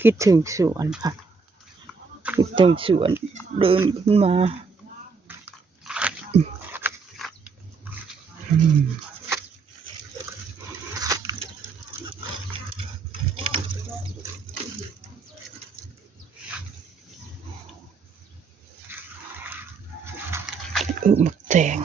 คิดถึงสวนค่ะคิดถึงสวนเดินขึ้นมาหมกแตง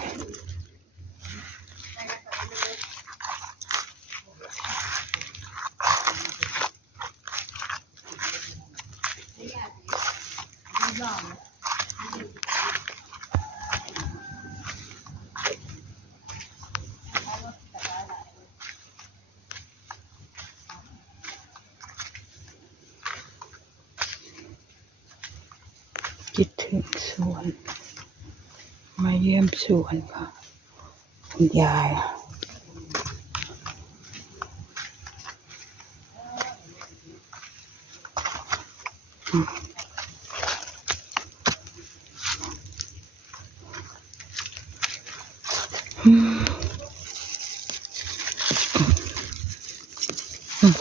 คิดถึงสวนมาเยี่ยมสวนค่ะคุณยาย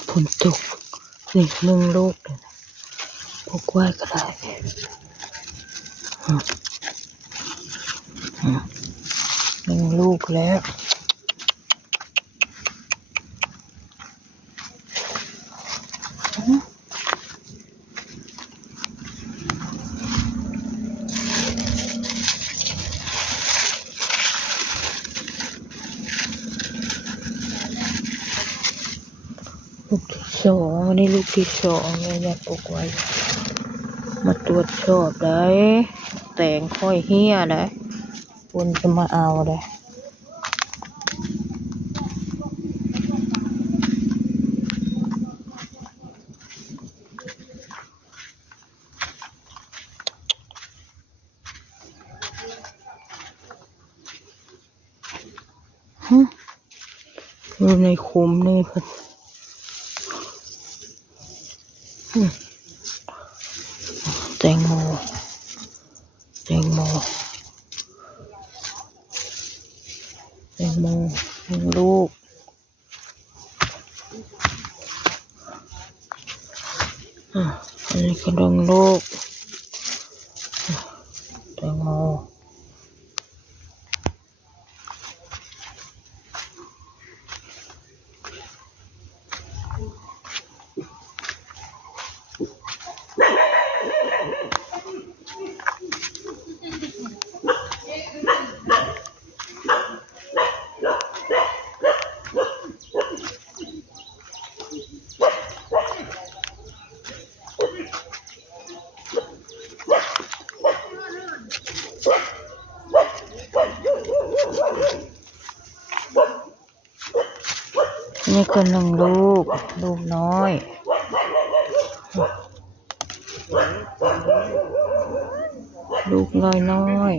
ฝนตกนี่นึ่งลูกเลยพวกว่าก็ได้นึ่งลูกแล้วลูกที่สองอันนี้ลูกที่สองเลยเนี่ยปลูกไว้มาตรวจสอบได้แต่งค่อยเหี้ยได้คนจะมาเอาได้อยู่ในคุ้มนี่เพิ่นแตงโมแตงโมแตงโมลูกอันนี้ก็ดองลูกแตงโมนี่ก็หนึ่งลูกน้อยลูกน้อย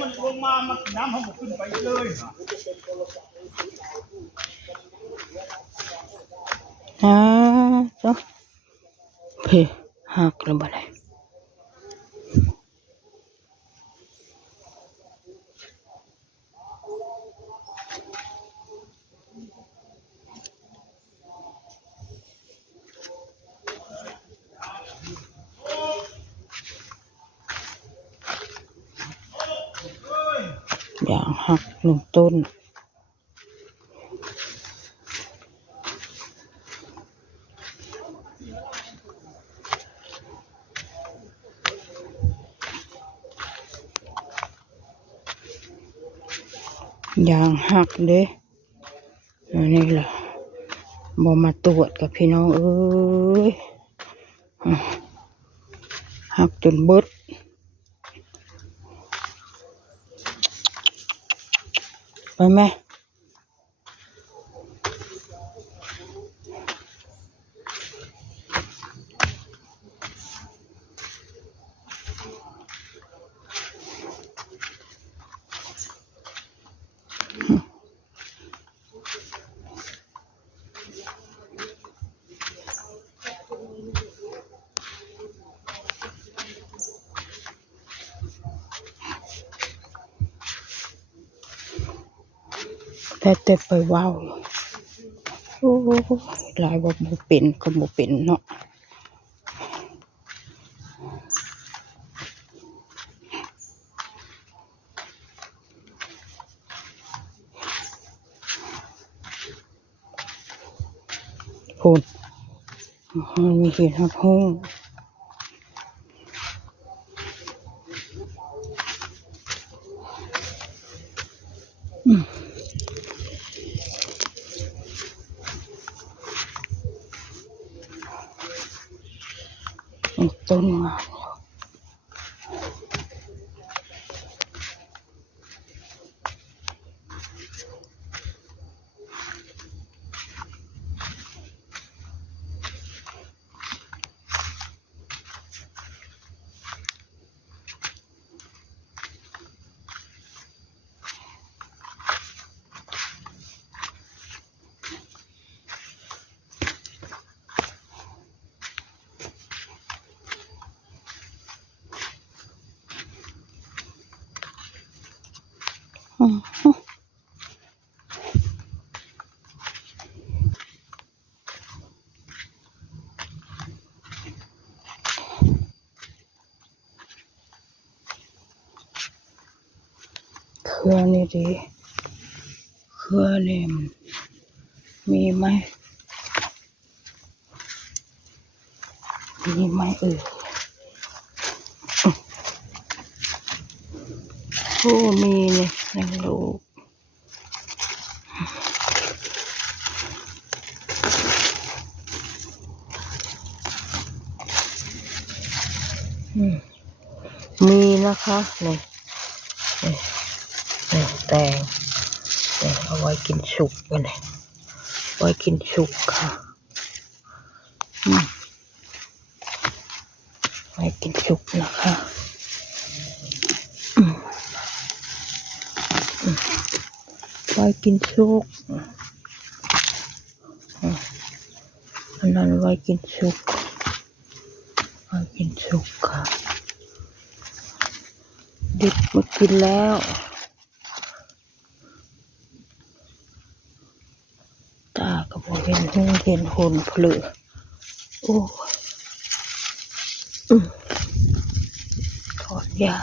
มันลงมามันน้ำเขาขึ้นไปเลยจ้ะเพ่หักแล้วบ่ได้อย่างหักหนึ่งต้นอย่างหักเด้อันนี้ล่ะบ่มาตรวจกับพี่น้องเอ้ยหักจนเบิดไปไหม แต่ไปว้าวโอ้หลายว่าบ่เป็นก็บ่เป็นเนาะพูดมันมีเห็ดหักห้องต้นมาเครือนี่ดีเครือนี่มีไหมโอ้มีนี่ยังลูกมีนะคะนี่แตงเอาไว้กินสุกกันเลยไว้กินสุกค่ะไว้กินสุกนะคะไว้กินสุกอันนั้นไว้กินสุกค่ะดิบมากินแล้วตาก็บอกเห็นหุ่นเพลือโอ้ถอนยา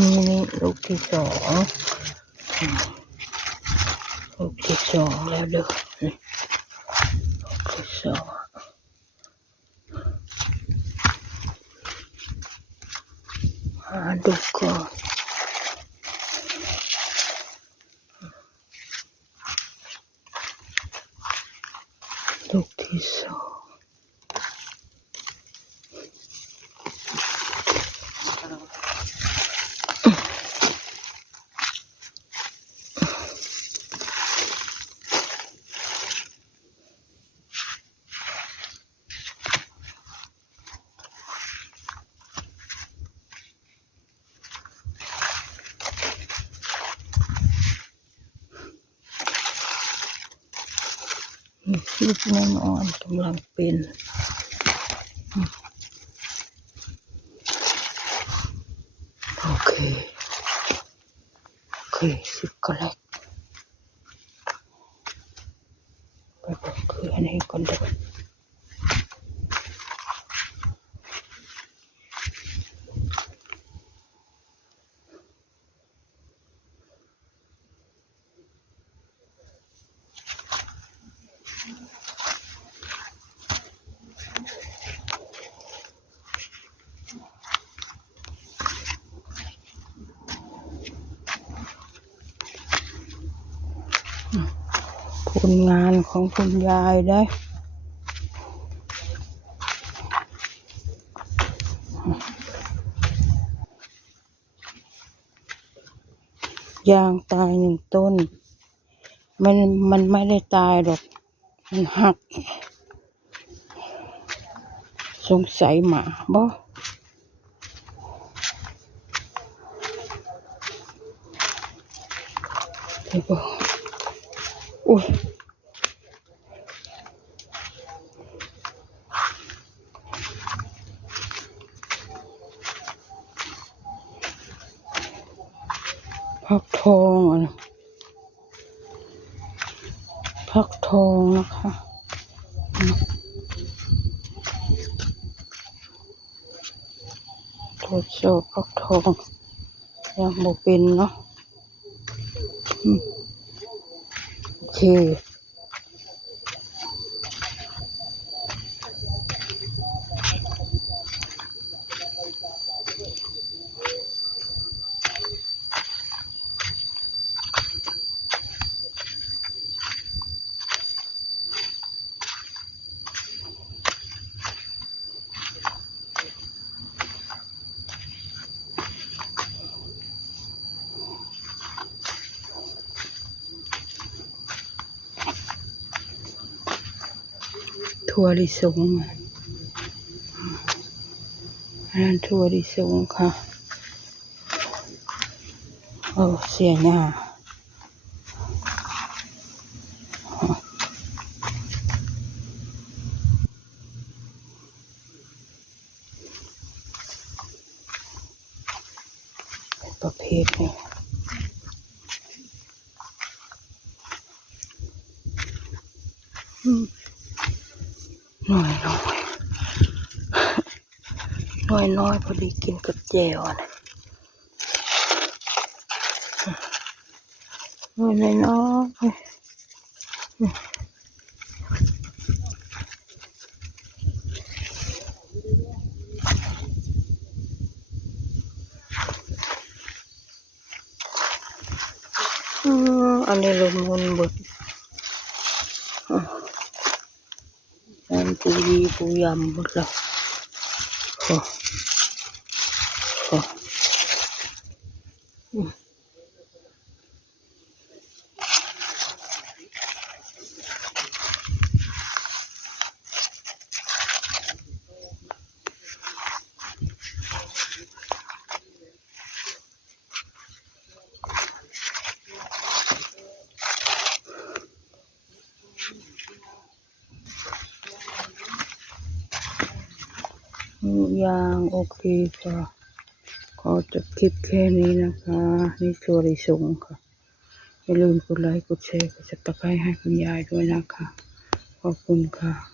นี่ลูกที่สองแล้วเด้อลูกที่สองดูก่อนลูกที่สองลูกน้องอ่อนกำลังเป็นโอเคสิบก็แล้วไปบอกคืออันนี้ก่อนเด้อผลงานของคุณยายได้ยางตาย1 ต้น มันมันไม่ได้ตายหรอกมันหักสงสัยหมาบ่เดี๋ยวบ่อุ้ยพักทองอ่ะพักทองนะคะตรวจสอบพักทองยังบ่เป็นเนาะโอเคถั่วลิสงอันนั้นถั่วลิสงค่ะโอ้เสียหน้าประเภทนี้น้อยน้อยน้อยน้อยพอดีกินกับแจ่วนะน้อยน้อยอันนี้ลมมุนบดอันปูยีปูยำหมดแล้วโอ้โอ้ยังโอเคค่ะขอจบคลิปแค่นี้นะคะนี่ถั่วลิสงค่ะอย่าลืมกดไลค์กดแชร์กดซับสไครต์ให้คุณยายด้วยนะคะขอบคุณค่ะ